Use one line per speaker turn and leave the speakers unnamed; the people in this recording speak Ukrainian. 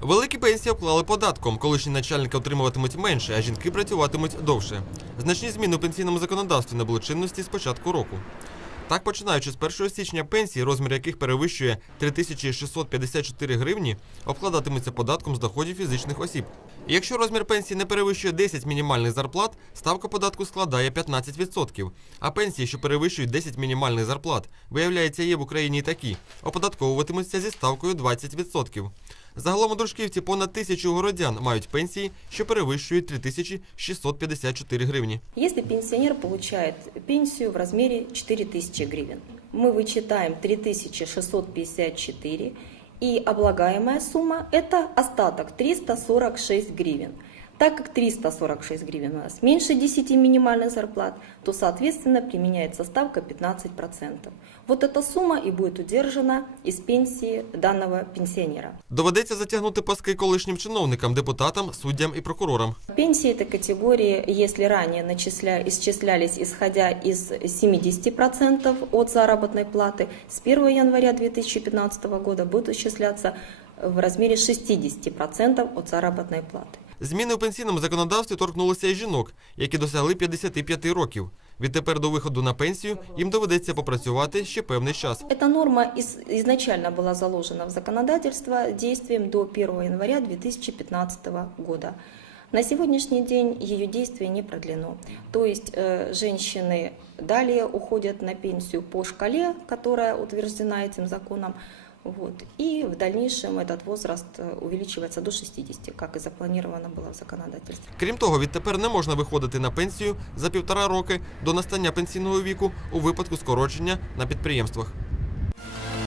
Великі пенсії обклали податком, колишні начальники отримуватимуть менше, а жінки працюватимуть довше. Значні зміни у пенсійному законодавстві набули чинності з початку року. Так, починаючи з 1 січня пенсії, розмір яких перевищує 3654 гривні, обкладатиметься податком з доходів фізичних осіб. Якщо розмір пенсії не перевищує 10 мінімальних зарплат, ставка податку складає 15%. А пенсії, що перевищують 10 мінімальних зарплат, виявляється, є в Україні і такі, оподатковуватимуться зі ставкою 20%. Загалом у дружківці понад тисячу городян мають пенсії, що перевищують 3654 гривні.
Если пенсионер получает пенсию в размере 4000 гривен, мы вычитаем 3654, и облагаемая сумма – это остаток 346 гривен. Так как 346 гривен у нас меньше 10 минимальных зарплат, то, соответственно, применяется ставка 15%. Вот эта сумма и будет удержана из пенсии данного пенсионера.
Доведеться затягнути паски колишнім чиновникам, депутатам, суддям і прокурорам.
Пенсии этой категории, если ранее начисля... исчислялись исходя из 70% от заработной платы, с 1 января 2015 года будут исчисляться в размере 60% от заработной платы.
Зміни у пенсійному законодавстві торкнулися і жінок, які досягли 55 років. Відтепер до виходу на пенсію їм доведеться попрацювати ще певний час.
Эта норма из- изначально была заложена в законодательство действием до 1 января 2015 года. На сегодняшний день ее действие не продлено. То есть э, женщины далее уходят на пенсию по шкале, которая утверждена этим законом. Вот, и в дальнейшем этот возраст э, увеличивается до 60, как и запланировано было в законодательстве.
Крім того, відтепер не можна виходити на пенсію за півтора роки до настання пенсійного віку у випадку скорочення на підприємствах.